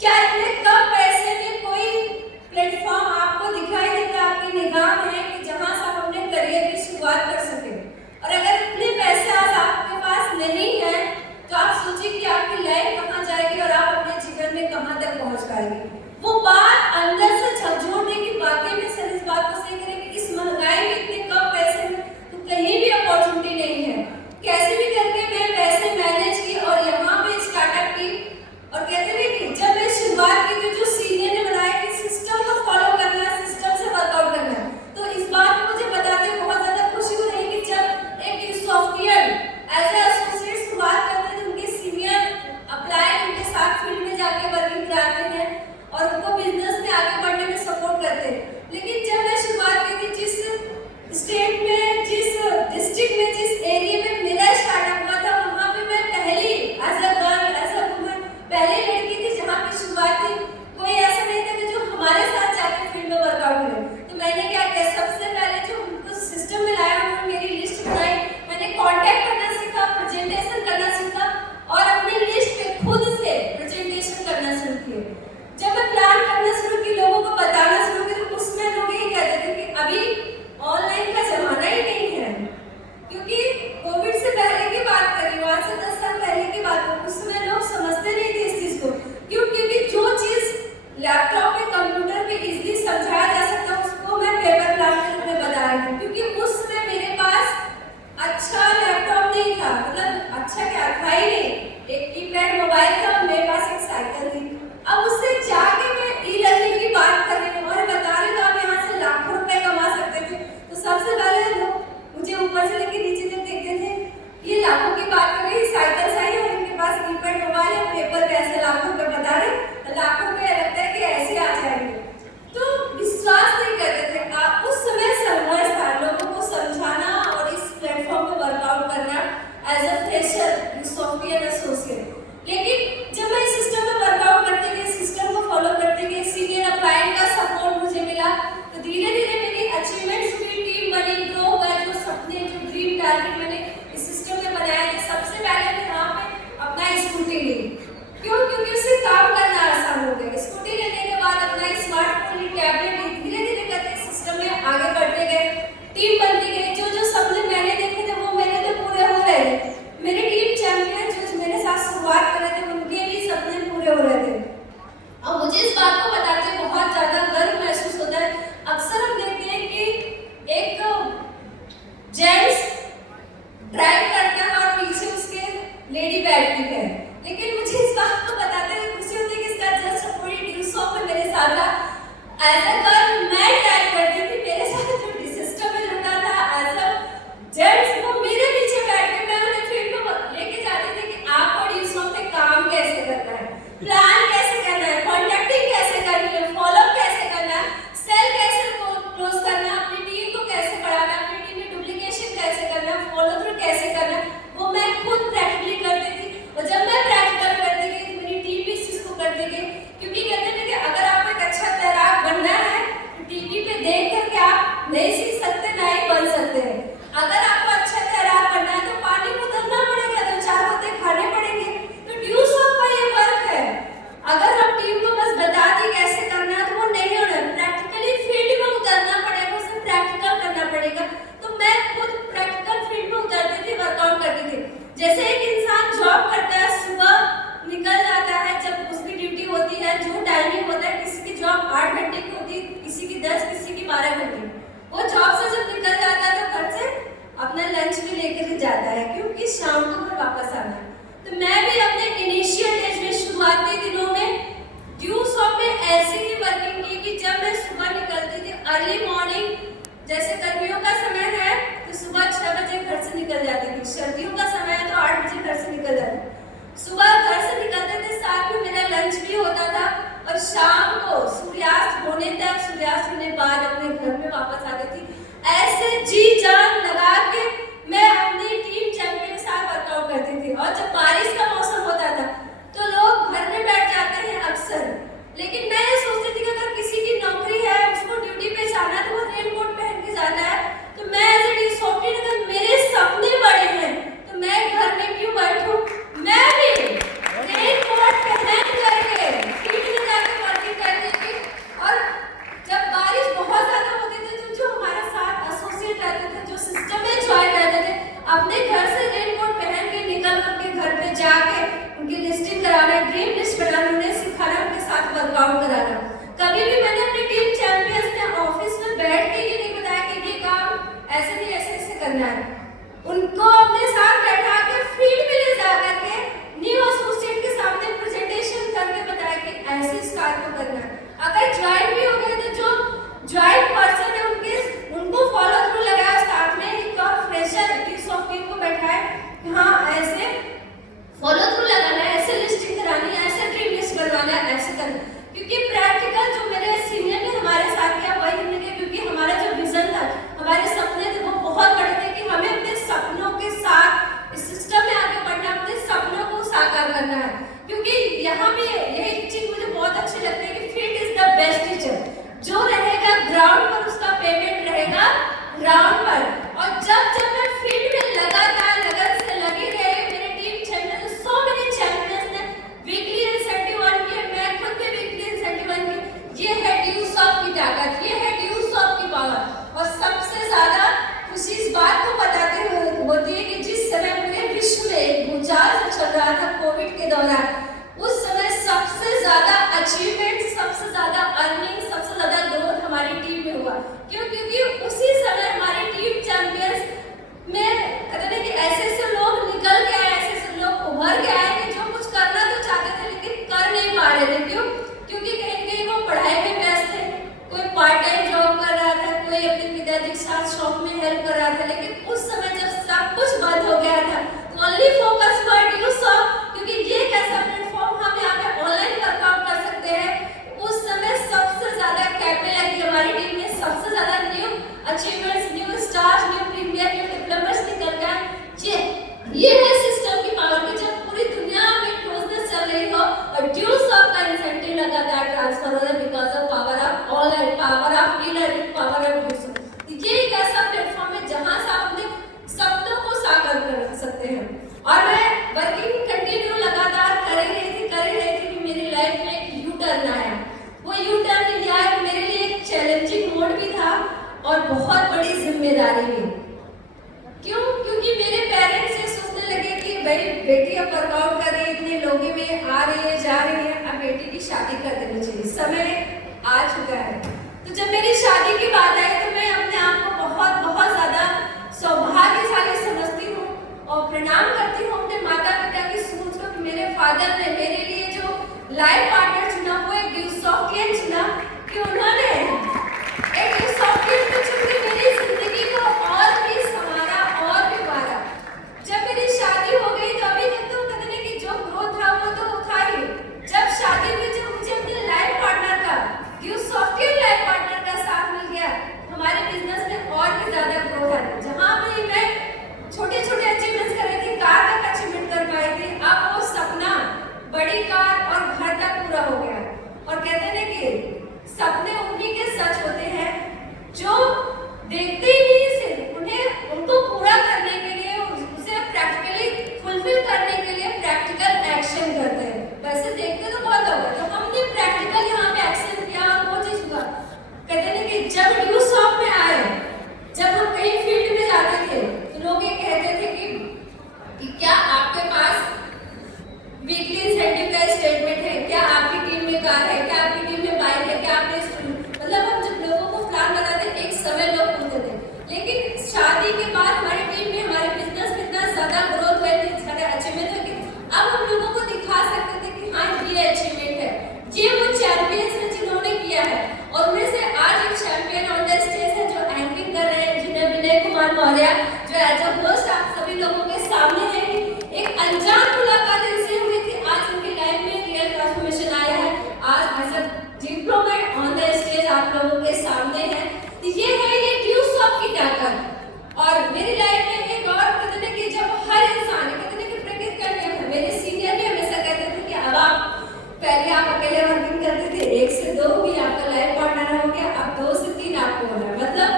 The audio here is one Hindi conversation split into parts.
क्या इतने कम पैसे में कोई प्लेटफॉर्म आपको दिखाई देता, आपकी निगाह में है कि जहां से आप अपने करियर की शुरुआत कर सके? और अगर इतने पैसे आज आपके पास नहीं है तो आप सोचिए कि आपकी लाइफ कहाँ जाएगी और आप अपने जीवन में कहाँ तक पहुंच पाएंगे। वो बात अंदर से झकझोरने की वाकई में सर इस बात को सही करें कि इस महंगाई में इतने कम पैसे में तो कहीं भी अपॉर्चुनिटी नहीं है। कैसे भी करके मैं पैसे मैनेज की और यहाँ पे स्टार्टअप की। और कहते थे कि जब मैं शुरुआत की तो जो सीनियर ने बनाया कि सिस्टम को फॉलो करना है, सिस्टम से वर्कआउट करना है, तो इस बात को मुझे बताते हुए बहुत ज्यादा खुशी हो रही कि जब एक सॉफ्टवेयर एज ए एसोसिएट शुरुआत करते थे, उनके सीनियर अप्लाई उनके साथ फील्ड में जाके वर्किंग कराते हैं और उनको बिजनेस में आगे बढ़ने में सपोर्ट करते हैं। लेकिन जब मैं शुरुआत की थी, जिस स्टेट में, जिस डिस्ट्रिक्ट में, जिस एरिया में मेरा स्टार्टअप हुआ था, वहाँ पे मैं पहली as a girl, as a woman पहली लड़की थी जहाँ पे शुरुआत थी। कोई ऐसा नहीं था कि जो हमारे साथ जाके फील्ड में वर्कआउट करे। तो मैंने क्या किया, सबसे पहले जो उनको सिस्टम में लाया, उन्होंने मेरी लिस्ट बनाई, मैंने कांटेक्ट करना सीखा, प्रेजेंटेशन करना सीखा और अपनी लिस्ट पे खुद से प्रेजेंटेशन करना शुरू किए। जब मैं प्लान करना शुरू की, लोगों को बताना शुरू की, तो उसमें लोग यही कहते थे कि अभी ऑनलाइन का जमाना ही नहीं है। क्योंकि कोविड से पहले की बात करें, आज से 10 साल पहले की बात करें, उस समय लोग समझते नहीं थे इस चीज को। क्यों? क्योंकि जो चीज लैपटॉप पे, कंप्यूटर पे इजीली समझाया जा सकता है, उसको मैं पेपर प्लान में बता रही थी। क्योंकि उस समय मेरे पास अच्छा लैपटॉप नहीं था, मतलब अच्छा क्या था ही नहीं, एक कीपैड मोबाइल था और मेरे पास एक साइकिल थी। अब उससे जाके मैं ई लर्निंग की बात कर रही हूँ और बता रही हूँ आप यहाँ से लाखों रुपए कमा सकते थे। तो सबसे पहले लोग मुझे ऊपर से लेके नीचे तक देखते थे, ये लाखों की बात कर रही, साइकिल सही है, इनके पास कीपैड मोबाइल है, पेपर पे ऐसे लाखों रुपए बता रहे, लाखों रुपए लगता है कि ऐसे आ जाएंगे। तो विश्वास नहीं करते थे। उस समय संघर्ष था लोगों को समझाना और इस प्लेटफॉर्म पे वर्कआउट करना as a fresher, software associate. लेकिन जब मैं इस सिस्टम में वर्कआउट करते गए, सिस्टम को फॉलो करते गए, सीनियर अपलाइन का सपोर्ट मुझे मिला, तो धीरे धीरे मेरी अचीवमेंट्स हुई, टीम बनी, ग्रो हुआ, जो सपने, जो ड्रीम टारगेट मैंने इस सिस्टम में बनाया है। सबसे पहले मैं यहाँ पे अपना स्कूटी ली। क्यों? क्योंकि उससे काम करना आसान हो गया। स्कूटी लेने के बाद अपना स्मार्टफोन ली, टैबलेट ली, धीरे धीरे करके सिस्टम में आगे बढ़ते गए, टीम बनती गई। जो जो सपने मैंने देखे थे वो मेरे तो पूरे हो रहे थे। मेरे टीम चैंपियन जो मेरे साथ शुरुआत कर रहे थे, उनके भी सपने पूरे हो रहे थे। और मुझे इस बात को बताते बहुत ज्यादा गर्व महसूस होता है। अक्सर हम देखते हैं कि एक जेंट्स ड्राइव करता है और पीछे उसके लेडी बैठती है, लेकिन मुझे इस बात को बताते हुए खुशी होती है कि इसका जस्ट पूरी ड्यूसॉप में मेरे साथ था। एज अ गर्ल मैं ड्राइव करती थी, मेरे साथ जो सिस्टम में जुड़ा था एज अ जेंट्स, वो मेरे पीछे बैठ के मैं उन्हें फील्ड में लेके जाती थी कि आपको ड्यूसॉप पे काम कैसे करना है, प्लान कैसे करना है, कॉन्टैक्टिंग कैसे करनी है, फॉलो कैसे करना है, सेल कैसे क्लोज करना, अपनी टीम को कैसे बढ़ाना, अपनी टीम में डुप्लीकेशन कैसे करना, फॉलो थ्रू कैसे करना, वो मैं खुद प्रैक्टिकली करती थी। और जब मैं प्रैक्टिकल करती गई तो मेरी टीम भी इस चीज को करती गई। क्योंकि कहते थे कि अगर आपको एक अच्छा तैराक बनना है तो टीवी पे देख करके आप नहीं सीख सकते, ना ही बन सकते हैं। अगर आपको अच्छा तैराक बनना है तो पानी में उतरना पड़ेगा, तो 4 गोते खाने पड़ेंगे। तो ड्यूसॉप का ये वर्क है। अगर हम टीम को बस बता दें कैसे करना है तो वो नहीं होना, प्रैक्टिकली फील्ड में उतरना पड़ेगा, उसे प्रैक्टिकल करना पड़ेगा। तो मैं खुद प्रैक्टिकल फील्ड में उतरती थी, वर्कआउट करती थी। जैसे एक इंसान जॉब करता है, सुबह निकल जाता है जब उसकी ड्यूटी होती है, जो टाइमिंग होता है, किसी की जॉब 8 घंटे की होती है, किसी की 10, किसी की 12 घंटे। वो जॉब से जब निकल जाता है तो घर से अपना लंच भी लेकर जाता है, क्योंकि शाम को घर वापस आना है। तो मैं भी अपने इनिशियल डेज में, शुरुआती दिनों में ड्यूसॉप में ऐसी ही वर्किंग की कि जब मैं सुबह निकलती थी अर्ली मॉर्निंग, जैसे गर्मियों का समय है तो सुबह 6 बजे घर से निकल जाती थी, सर्दियों का समय है तो 8 बजे घर से निकल जाती थी। सुबह घर से निकलते थे, साथ में मेरा लंच भी होता था और शाम को सूर्यास्त होने तक, सूर्यास्त होने बाद अपने घर में वापस आती थी। ऐसे जी जान लगा के मैं अपनी टीम चैंपियन के साथ वर्कआउट करती थी। और जब बारिश का मौसम होता था तो लोग घर में बैठ जाते हैं अक्सर, लेकिन मैं ये सोचती थी कि अगर किसी की नौकरी है, उसको ड्यूटी पे जाना है तो वो रेनकोट पहन के जाता है। तो मैं एज ए सॉफ्टवेयर, अगर मेरे सपने बड़े हैं तो मैं घर में क्यों बैठूं, मैं भी रेनकोट पहन करके साथ में करना है। अगर ज्वाइन भी हो गए तो जो ज्वाइन पर्सन है उनको फॉलो थ्रू लगाया, साथ में एक और फ्रेशर टीम ऑफ टीम को बैठाए, हाँ ऐसे फॉलो थ्रू लगाना है, ऐसे लिस्टिंग करानी है, ऐसे ड्रीम लिस्ट करवाना है, ऐसे करना। क्योंकि प्रैक्टिकल जो मेरे सीनियर ने हमारे साथ किया वही हमने किया, क्योंकि हमारा जो विजन था, हमारे सपने थे वो बहुत बड़े थे कि हमें अपने सपनों के साथ इस सिस्टम में आगे बढ़ना, अपने सपनों को साकार करना है। क्योंकि यहाँ पे यही चीज मुझे बहुत अच्छी लगती है कि field is the best teacher. जो रहेगा ग्राउंड पर उसका पेमेंट रहेगा ग्राउंड पर। और जब जब मैं फील्ड में लगातार लगन से लगी रही, मेरी team champion, so many champions ने वीकली इंसेंटिव अर्न किए, मैं खुद भी वीकली इंसेंटिव अर्न किए। ये है ड्यूस ऑफ की ताकत, ये है ड्यूस ऑफ की पावर। और सबसे ज्यादा खुशी इस बात को बताते हुए होती है कि जिस समय पूरे विश्व में एक भूचाल चल रहा था कोविड के दौरान, उस समय सबसे ज्यादा अचीवमेंट, सबसे ज्यादा अर्निंग, सबसे ज्यादा ग्रोथ हमारी टीम में हुआ। क्यों? क्योंकि उसी समय हमारी टीम चैंपियंस में कहते हैं कि ऐसे ऐसे लोग निकल के आए, ऐसे ऐसे लोग उभर के आए कि जो कुछ करना तो चाहते थे लेकिन कर नहीं पा रहे थे। क्यों? क्योंकि कहीं कहीं वो पढ़ाई में व्यस्त थे, कोई पार्ट टाइम जॉब कर रहा था, कोई अपने पिताजी के साथ शॉप में हेल्प कर रहा था। लेकिन उस समय जब सब कुछ बंद हो गया था तो ओनली फोकस फॉर ड्यूस ऑफ, क्योंकि ये एक ऐसा प्लेटफॉर्म हम यहाँ पे ऑनलाइन वर्कआउट कर सकते हैं। उस समय सबसे ज्यादा कैंपेन लगी हमारी टीम में, सबसे ज्यादा new achievements, new stars, new premier, new diplomas निकल गए। ये है सिस्टम की पावर की, जब पूरी दुनिया में क्लोजनेस चल रही हो और ड्यूस ऑफ का इंसेंटिव लगातार ट्रांसफर हो रहा है because of power of online, power of e-learning, power of Deuce. ये एक ऐसा प्लेटफॉर्म है जहां से आप अपने सपनों को साकार कर सकते हैं। और मैं वर्किंग कंटिन्यू लगातार कर ही रही थी कि मेरी लाइफ में एक यू टर्न आया। वो यू टर्न लिया है मेरे लिए एक चैलेंजिंग मोड भी था और बहुत बड़ी जिम्मेदारी भी। क्यों? क्योंकि मेरे पेरेंट्स ये सोचने लगे कि भाई बेटी अब वर्कआउट कर रही है, इतने लोगों में आ रही है, जा रही है, अब बेटी की शादी कर देनी चाहिए, समय आ चुका है। तो जब मेरी शादी की बात आई तो मैं अपने आप को बहुत बहुत ज्यादा सौभाग्यशाली समझती हूँ और प्रणाम करती हूँ अपने माता पिता की सोच को कि मेरे फादर ने मेरे लिए जो लाइफ पार्टनर चुना वो एक ड्यूस ऑफ क्लियन चुना, कि उन्होंने एक ड्यूस ऑफ क्लियन को चुन के मेरी जिंदगी को और भी संवारा और भी उभारा। जब मेरी शादी हो गई तो अभी तक तो कहते हैं कि जो ग्रोथ था वो तो था ही। जब शादी हुई, जब मुझे अपने लाइफ पार्टनर का, ड्यूस ऑफ क्लियन लाइफ पार्टनर का साथ मिल गया, हमारे बिजनेस में और भी ज्यादा ग्रोथ आई। जहाँ पे मैं छोटे छोटे अचीवमेंट्स कर रही थी, कार तक अचीवमेंट कर पाई थी, अब वो सपना बड़ी कार और घर तक पूरा हो गया। और कहते हैं कि सपने उन्हीं के सच होते हैं जो देखते ही नहीं, सिर्फ उन्हें उनको पूरा करने के लिए, उसे प्रैक्टिकली फुलफिल करने के लिए प्रैक्टिकल एक्शन करते हैं। वैसे देखते तो बहुत होगा, जब हमने प्रैक्टिकल यहाँ पे एक्शन किया और वो चीज हुआ। कहते हैं कि जब ड्यूस ऑफ में आए, जब हम कहीं फील्ड में जाते थे तो लोग ये कहते थे कि क्या आपके पास वीकली इंसेंटिव का स्टेटमेंट है, क्या आपकी टीम में कार है, क्या आपकी टीम में बाइक है, क्या आपने मतलब हम जब लोगों को प्लान बनाते एक समय लोग पूछते थे। लेकिन शादी के बाद हमारी टीम में, हमारे बिजनेस में इतना ज्यादा ग्रोथ हुई, इतने सारे अचीवमेंट हुए कि अब हम लोगों को दिखा सकते थे कि हाँ ये अचीवमेंट है, ये वो चैंपियंस है जिन्होंने किया है। और उनमें से आज एक चैंपियन ऑन द स्टेज है जो एंकरिंग कर रहे हैं, जिन्हें विनय कुमार मौर्य, जो एज अ होस्ट आप सभी लोगों के सामने है। एक अनजान मुलाकात इनसे हुई थी, आज उनकी लाइफ में रियल ट्रांसफॉर्मेशन आया है। आज as a diplomat on the stage आप लोगों के सामने है। ये है ये ड्यूस ऑफ की ताकत। और मेरी लाइफ में एक और कहते हैं कि जब हर इंसान कहते हैं कि प्रेरित करने हैं, मेरे सीनियर भी हमेशा कहते थे कि अब आप पहले आप अकेले वर्किंग करते थे, 1 से 2 भी आपका लाइफ पार्टनर हो गया, अब 2 से 3 आपको होना है। मतलब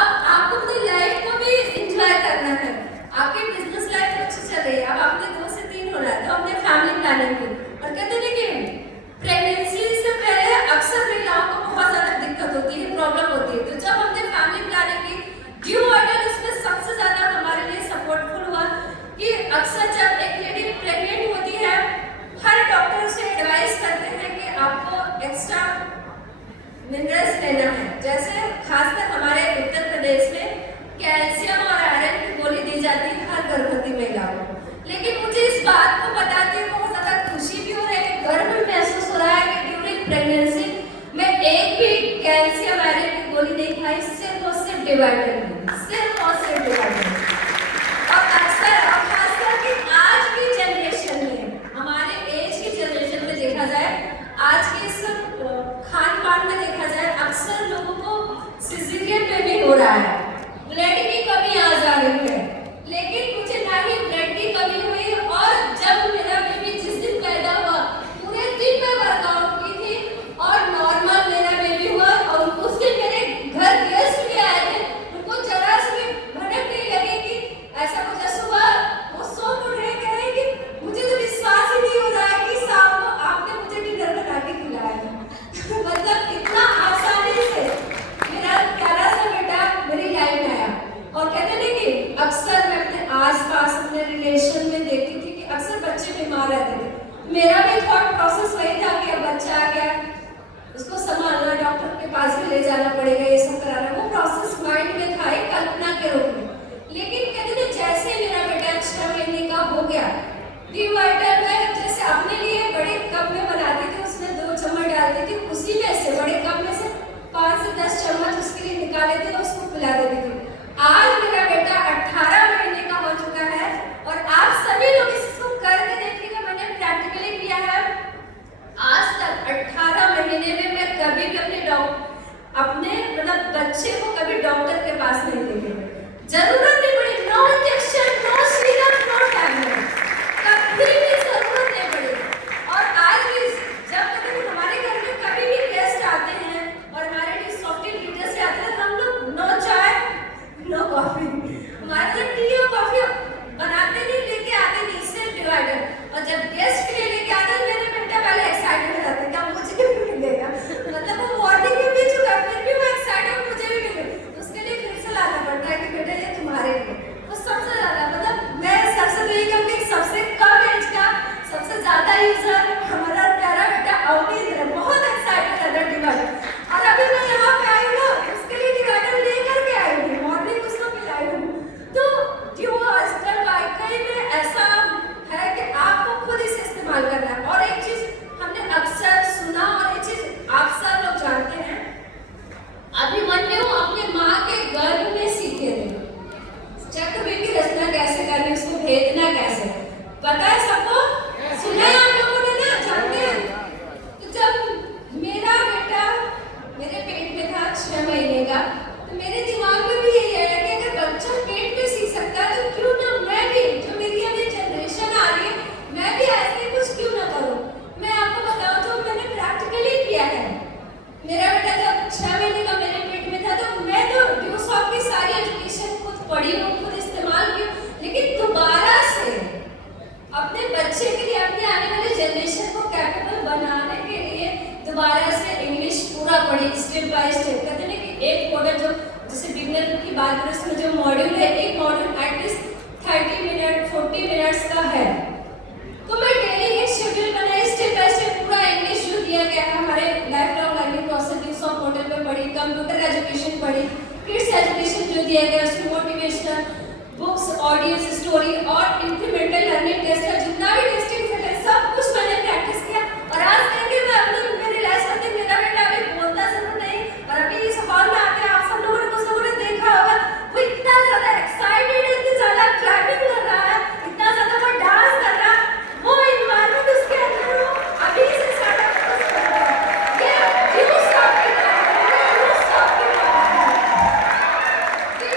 अब आपको अपनी लाइफ को भी एंजॉय करना है, आपकी बिजनेस लाइफ अच्छी चल रही है, अब आपने 2 से 3 होना है। तो अपने फैमिली प्लानिंग की। और कहते हैं कि प्रेगनेंसी से पहले अक्सर महिलाओं को बहुत ज्यादा दिक्कत होती है, प्रॉब्लम होती है। तो जब हमने फैमिली प्लानिंग की, ड्यू ऑर्डर उसमें सबसे ज्यादा हमारे लिए सपोर्टफुल हुआ कि अक्सर जब एक लेडी प्रेग्नेंट होती है, हर डॉक्टर उसे एडवाइस करते हैं कि आपको एक्स्ट्रा मिनरल्स लेना है। जैसे खासकर हमारे उत्तर प्रदेश में कैल्शियम और आयरन की गोली दी जाती है हर गर्भवती महिलाओं को। लेकिन मुझे इस बात को बताते हुए बहुत ज्यादा खुशी भी हो रही है, गर्व महसूस हो रहा है कि ड्यूरिंग प्रेगनेंसी गोली नहीं खाई, सिर्फ और सिर्फ डिवाइडर की, सिर्फ और सिर्फ डिवाइडर। और अक्सर और खासकर कि आज की जनरेशन में, हमारे एज की जनरेशन में देखा जाए, आज के इस खान पान में देखा जाए, अक्सर लोगों को सिजेरियन पे भी हो रहा है, ब्लड की कमी आ जा रही है। लेकिन मुझे ना ही ब्लड की कमी हुई, और जब मेरा बेबी जिस दिन पैदा हुआ पूरे दिन मैं वर्कआउट की थी और नॉर्मल मेरा बेबी हुआ। और उस दिन मेरे घर गेस्ट भी आए थे, उनको जरा सी भी भनक नहीं लगी कि ऐसा कुछ है। सुबह वो सो उठे, कह रहे कि मुझे तो विश्वास ही नहीं हो रहा है कि शाम को आपने मुझे डिनर बना के खिलाया था। मतलब इतना आसानी से मेरा प्यारा सा बेटा मेरी लाइफ में आया। और कहते हैं कि अक्सर मैं अपने आसपास अपने रिलेशन में देखती थी कि अक्सर बच्चे बीमार रहते थे। मेरा भी थॉट प्रोसेस वही था कि अब बच्चा आ गया, उसको संभालना, डॉक्टर के पास भी ले जाना पड़ेगा, ये सब कराना, वो प्रोसेस माइंड में था, एक कल्पना के रूप में। लेकिन कहते थे जैसे मेरा बेटा 6 महीने का हो गया, डिवाइडर में जैसे अपने लिए बड़े कप में बनाती थी, उसमें 2 चम्मच डालती थी, उसी में से बड़े कप में से 5 से 10 चम्मच उसके लिए निकाले थे, उसको पिला देती थी। आज मेरा बेटा 18 महीने का हो चुका है, और आप सभी लोग इसको करके देखिएगा, मैंने प्रैक्टिकली किया है। आज तक 18 महीने में मैं कभी भी अपने मतलब बच्चे को कभी डॉक्टर के पास नहीं लेके गई। जरूरत नहीं पड़ी, no injection, no serum, no tablet, कभी भी जरूरत नहीं पड़ी। और आज भी जब कभी हमारे घर में कभी भी गेस्ट आते हैं और हमारे लिए सॉफ्टवेयर लीडर्स से आते हैं, हम लोग नो चाय नो कॉफी, हमारे लिए टी और कॉफी बनाते नहीं, लेके आते नहीं, सिर्फ डिवाइडर। और जब गेस्ट के लिए लेके आते हैं, मेरे बेटा पहले एक्साइटेड हो जाते हैं क्या मुझे भी मिलेगा, मतलब वो मॉर्निंग में भी चुका, फिर भी वो एक्साइटेड मुझे भी मिले, उसके लिए फिर से लाना पड़ता है कि बेटा ये तुम्हारे लिए। वो सबसे ज्यादा मतलब मैं सबसे तो ये कहूँगी सबसे कम एज का सबसे ज्यादा यूजर हमारा प्यारा बेटा अवनीत है, बहुत एक्साइटेड है डिवाइडर। और अभी मैं यहाँ पे आई हूँ, उसके लिए डिवाइडर लेकर के आई हूँ, मॉर्निंग उसको पिलाई हूँ। तो जो आजकल वाकई में ऐसा है कि आपको खुद इसे इस्तेमाल करना है। और एक चीज हमने अक्सर सुना, और एक चीज आप सब लोग जानते हैं, अभिमन्यु अपने माँ के गर्भ में सीखे थे चक्रव्यूह की रचना कैसे करनी, उसको भेदना कैसे, पता है सबको? सुना है आप लोगों ने ना, जानते हैं? तो जब मेरा बेटा मेरे पेट में था 6 महीने का, तो मेरे दिमाग में भी यही आया कि अगर बच्चा पेट में सीख सकता है तो क्यों ना मैं भी, जो मेरी अभी जनरेशन आ रही है, मैं भी ऐसे कुछ क्यों ना करूं। मैं आपको बताऊं तो मैंने प्रैक्टिकली किया है। मेरा बेटा जब 6 महीने का मेरे पेट में था, तो मैं तो ड्यूसॉफ्ट की सारी एजुकेशन खुद पढ़ी हूँ, खुद इस्तेमाल की, लेकिन दोबारा से अपने बच्चे के लिए, अपने आने वाले जनरेशन को कैपेबल बनाने के लिए दोबारा से इंग्लिश पूरा पढ़ी, स्टेप बाय स्टेप। कहते हैं कि एक मॉडल जो जैसे बिगनर की बात करें, उसमें जो मॉड्यूल है, एक मॉड्यूल एटलीस्ट 30 मिनट 40 मिनट्स का है। तो मैं डेली एक शेड्यूल बनाई, स्टेप बाय स्टेप पूरा इंग्लिश जो दिया गया है हमारे lifelong learning process Deuce off model पे पढ़ी, कंप्यूटर एजुकेशन पढ़ी, किड्स एजुकेशन जो दिया गया उसमें मोटिवेशनल बुक्स, ऑडियंस स्टोरी और इंक्रीमेंटल लर्निंग टेस्ट का जितना भी टेस्टिंग सेट है, सब कुछ मैंने प्रैक्टिस किया। और आज करके मैं अपने रियलाइज करती हूँ, मेरा बेटा अभी बोलता जरूर नहीं, और अभी इस हॉल में आके आप सब लोगों ने कुछ लोगों ने देखा होगा, वो इतना ज्यादा एक्साइटेड है, इतना ज्यादा क्लैपिंग कर रहा है, इतना ज्यादा वो डांस कर रहा है, वो इन्वायरमेंट उसके अंदर वो अभी से सारा कुछ कर रहा है। ये ड्यूसॉफ्ट की बात है, ड्यूसॉफ्ट की बात है।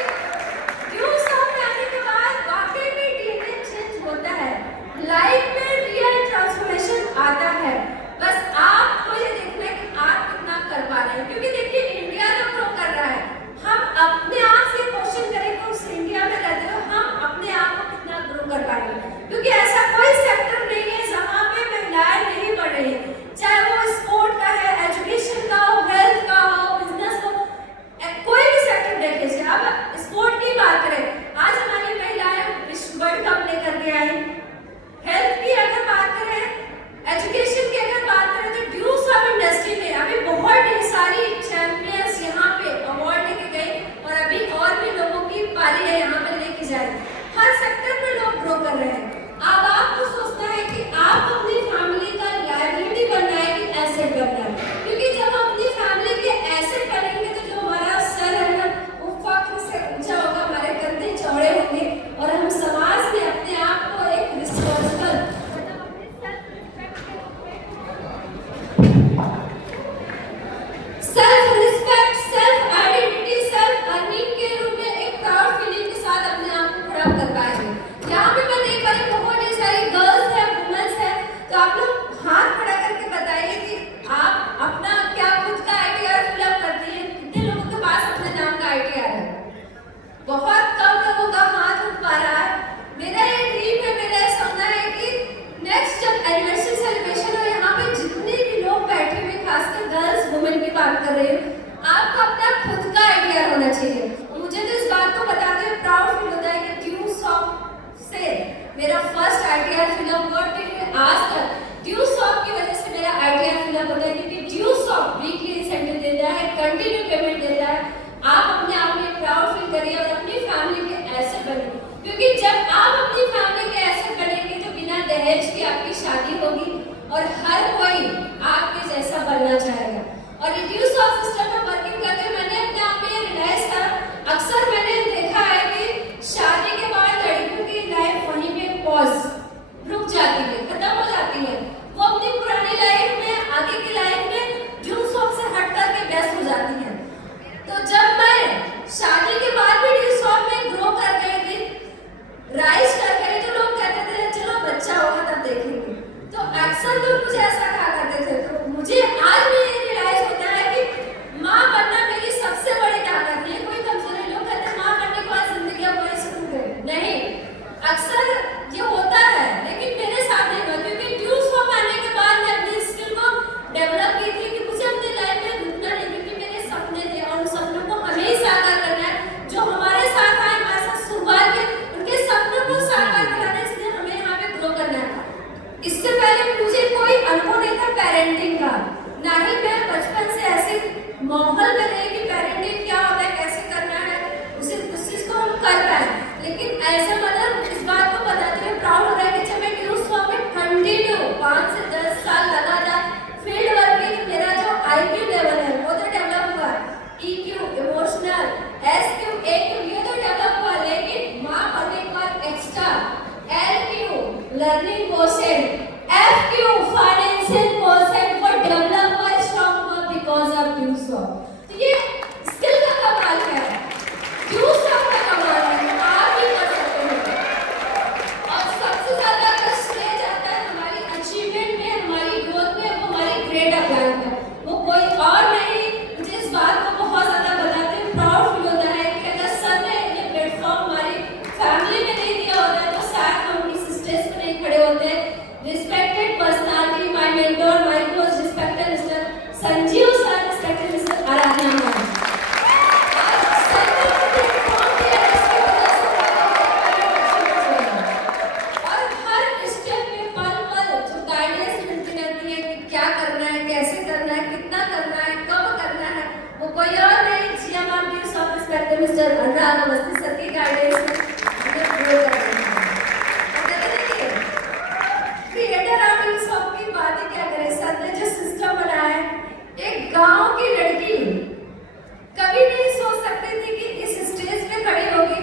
ड्यूसॉफ्ट आने के बाद वाकई में डीएनए चेंज होता है, लाइफ में self respect, self identity, self earning के रूप में एक प्राउड फीलिंग के साथ अपने आप को खड़ा कर पाएंगे। यहाँ पे मैं देख पा रही हूँ बहुत सारी गर्ल्स है, वुमेन्स है, तो आप लोग हाथ खड़ा करके बताइए कि आप अपना क्या खुद का आईटीआर फिलअप करती हैं। कितने लोगों के पास अपने नाम का आईटीआर है? बहुत कम लोगों का हाथ उठ पा रहा है। मेरा ये ड्रीम है, मेरा ये सपना है कि नेक्स्ट जब एनिवर्सरी सेलिब्रेशन हो, यहाँ पे जितने भी लोग बैठे हुए, खासकर गर्ल्स वुमेन की बात कर रहे हैं, आपका अपना खुद का आइडिया होना चाहिए। मुझे तो इस बात को बताते हुए प्राउड फील होता है कि ड्यू सॉफ्ट से मेरा फर्स्ट आईटीआर फिलअप हुआ। आज तक ड्यू सॉफ्ट की वजह से मेरा आईटीआर फिलअप होता है, क्योंकि ड्यू सॉफ्ट वीकली इंसेंटिव देता है, कंटिन्यू पेमेंट देता है। आप अपने आप में प्राउड फील करिए और अपनी फैमिली के एसेट बनिए, क्योंकि जब आप अपनी फैमिली के एसेट बनेंगे तो बिना दहेज की आपकी शादी होगी और हर कोई आपके जैसा बनना चाहेगा। और रिड्यूस ऑफ सिस्टम में वर्किंग करते हुए मैंने अपने आप में रियलाइज करा, अक्सर मैंने देखा है कि शादी के बाद लड़कियों की लाइफ वहीं पे पॉज रुक जाती है, खत्म हो जाती है। वो अपनी पुरानी लाइफ में, आगे की लाइफ में ड्यूस ऑफ से हट करके व्यस्त हो जाती है। तो जब मैं शादी के बाद भी ड्यूस ऑफ में ग्रो कर गई थी, राइज कर गई, तो लोग कहते थे चलो बच्चा होगा तब देखेंगे। तो अक्सर लोग मुझे ऐसा कहा करते थे। तो मुझे आज भी ये रियलाइज होता है कि माँ बनना मेरी सबसे बड़ी ताकत है। कोई कमजोरी, लोग कहते हैं माँ बनने के बाद जिंदगी अब वही शुरू है। नहीं, अक्सर ये होता है, लेकिन मेरे साथ नहीं हुआ, क्योंकि ड्यूस ऑफ आने के बाद मैं अपनी स्किल को डेवलप की थी कि मुझे अपनी लाइफ में रुकना नहीं, क्योंकि मेरे सपने थे और उन सपनों को हमें ही साकार करना है। जो हमारे साथ आए, हमारे साथ शुरुआत के, उनके सपनों को साकार करना है, इसलिए हमें यहाँ पे ग्रो करना है। इससे पहले मुझे कोई अनुभव नहीं था पेरेंटिंग का, ना ही मैं बचपन से ऐसे माहौल में रही कि पेरेंटिंग क्या होता है, कैसे करना है, उस चीज को हम कर पाए। लेकिन ऐसा मतलब इस बात को बताते हुए प्राउड हो रहा है कि जब मैं ड्यूस में कंटिन्यू 5 से 10 साल लगातार फील्ड वर्क की, मेरा जो आईक्यू लेवल है वो तो डेवलप हुआ, ईक्यू, इमोशनल, एसक्यू, एक्यू, ये तो डेवलप हुआ। लेकिन माँ बनने के बाद extra LQ, learning quotient, FQ, financial quotient, वो डेवलप हुआ, स्ट्रांग हुआ बिकॉज ऑफ ड्यूस ऑफ। तो ये स्किल का कमाल है, ड्यूस ऑफ का कमाल है, आप भी कर सकते हो। और सबसे ज्यादा अगर श्रेय जाता है हमारी अचीवमेंट में, हमारी ग्रोथ में, वो हमारी ग्रेट अप्लान है, वो कोई और नहीं। मुझे इस बात को बहुत ज्यादा बताते हुए प्राउड फील होता है कि अगर सर ने ये प्लेटफॉर्म हमारी फैमिली में नहीं दिया होता है तो शायद हम इस स्टेज पर नहीं खड़े होते। Respected personality, my mentor, my close respected mister Sanjeev sir, respected mister Aradhana ma'am. और हर स्टेप में पल पल जो गाइडेंस मिलती रहती है कि क्या करना है, कैसे करना है, कितना करना है, कब करना है, वो कोई और नहीं, GM of Deuce off respected mister Anurag Awasthi sir की गाइडेंस में हमें ग्रो करना है। क्रिएटर ऑफ ड्यूस ऑफ की बात ही क्या करें, सर ने जो सिस्टम बनाया है, एक गांव की लड़की कभी नहीं सोच सकती थी कि इस स्टेज पे खड़ी होगी,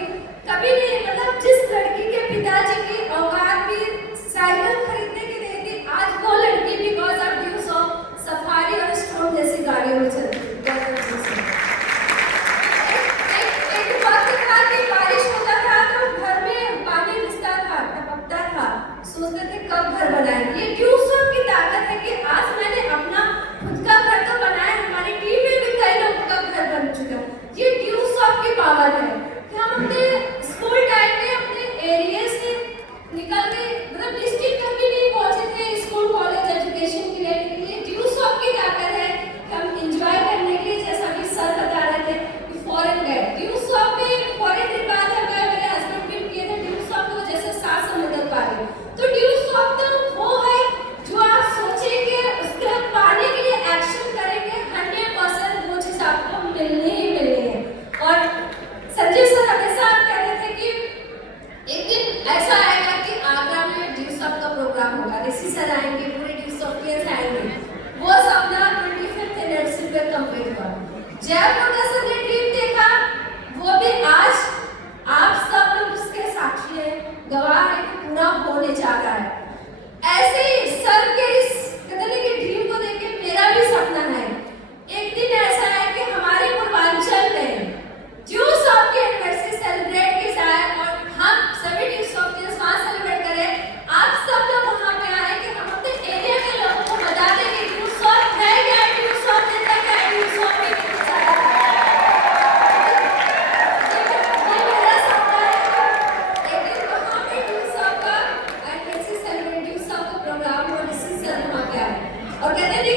कभी नहीं, मतलब जिस लड़की के पिताजी की औकात भी साइकिल खरीदने की नहीं थी, आज वो लड़की because of Deuce of safari और स्टोन जैसी गाड़ियों में चलती है। एक वक्त था कि बारिश होता था तो घर में पानी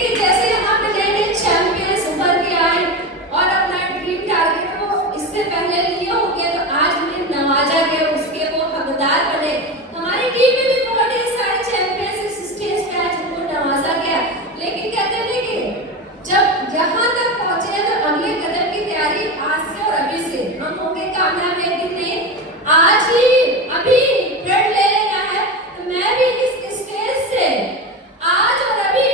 देखिए जैसे यहाँ पे नए चैंपियंस उभर के आए और अपना ड्रीम टारगेट को इससे पहले लिए होंगे, तो आज उन्हें नवाजा गया, उसके वो हकदार बने। हमारी टीम में भी बहुत ही सारे चैंपियंस इस स्टेज पे आज उनको नवाजा गया। लेकिन कहते हैं कि जब यहाँ तक पहुंचे हैं तो अगले कदम की तैयारी आज से और अभी से। हम होंगे कामयाब एक दिन नहीं, आज ही अभी ब्रेड ले लेना है। तो मैं भी इस स्टेज से आज और अभी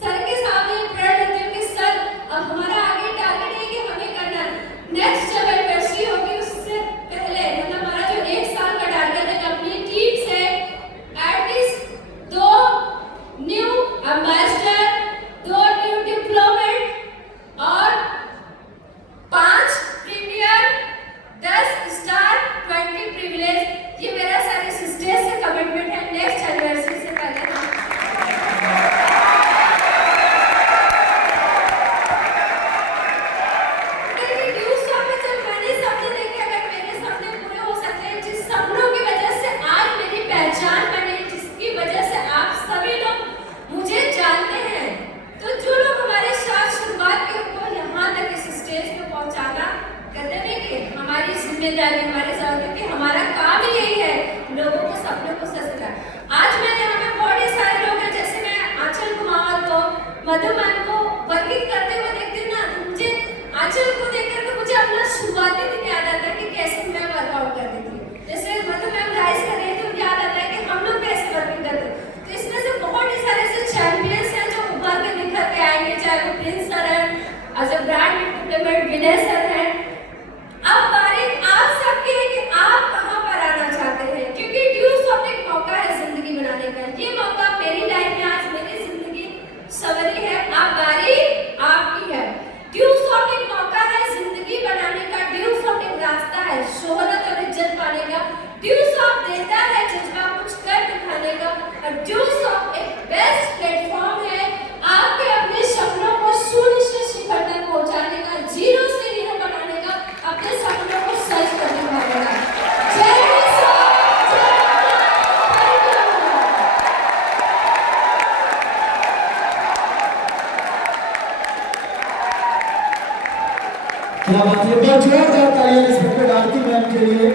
सर के सामने ब्रेड लेते हुए, सर अब हमारा आगे टारगेट है कि हमें करना नेक्स्ट जब एनिवर्सरी होगी उससे पहले, मतलब हमारा जो 1 साल का टारगेट है, अपनी टीम से at least 2 new ambassador, 2 new diplomat और 5 प्रीमियर, 10 स्टार, 20 प्रिविलेज। ये मेरा सारे स्टेज से कमिटमेंट है नेक्स्ट एनिवर्सरी से पहले। देखिए ड्यूज में जब मैंने सपने देखे, अगर मेरे सपने पूरे हो सकते हैं, जिस सपनों की वजह से आज मेरी पहचान बनी, जिसकी वजह से आप सभी लोग मुझे जानते हैं, तो जो लोग हमारे साथ शुरुआत के उनको यहाँ तक इस स्टेज पे पहुँचाना, कहते हैं कि हमारी जिम्मेदारी, हमारी जरूरत, कि हमारा काम ही यही है लोगों को सपनों को सच करना। आज मैं यहाँ पे बहुत ही सारे लोग हैं, जैसे मैं आंचल कुमावत को, मधु मैम को वर्किंग करते हुए देखती हूँ ना, तो मुझे आंचल को देखकर के मुझे अपना शुरुआती दिन याद आता है कि कैसे मैं वर्कआउट करती थी। जैसे मधु मैम राइज कर रही थी, मुझे याद आता है कि हम लोग कैसे वर्किंग करते थे। तो इसमें से बहुत ही सारे ऐसे चैंपियंस हैं जो उभर के निखर के आएंगे, चाहे वो प्रिंस सर हैं, as a brand diplomat Vinay sir हैं। अब बारी आप सबकी है कि आप कहाँ पर आना चाहते हैं, क्योंकि ड्यूज ऑफ एक मौका है जिंदगी बनाने का। ये मौका मेरी लाइफ में आज मेरी जिंदगी सवरी है, आप बारी आपकी है। ड्यूज ऑफ एक मौका है जिंदगी बनाने का, ड्यूज ऑफ एक रास्ता है शोहरत और इज्जत पाने का, ड्यूज ऑफ देता है जज्बा कुछ कर दिखाने का, और ड्यूज ऑफ एक बेस्ट प्लेटफॉर्म है आपके अपने सपनों को शून्य से शिखर तक पहुंचाने का, जीरो से हीरो बनाने का, अपने सपनों को सच कर दिखाने का। जय हिंद सर, जय क्या बात है, बहुत जोरदार तालियां इंस्पेक्टर आरती मैम के लिए।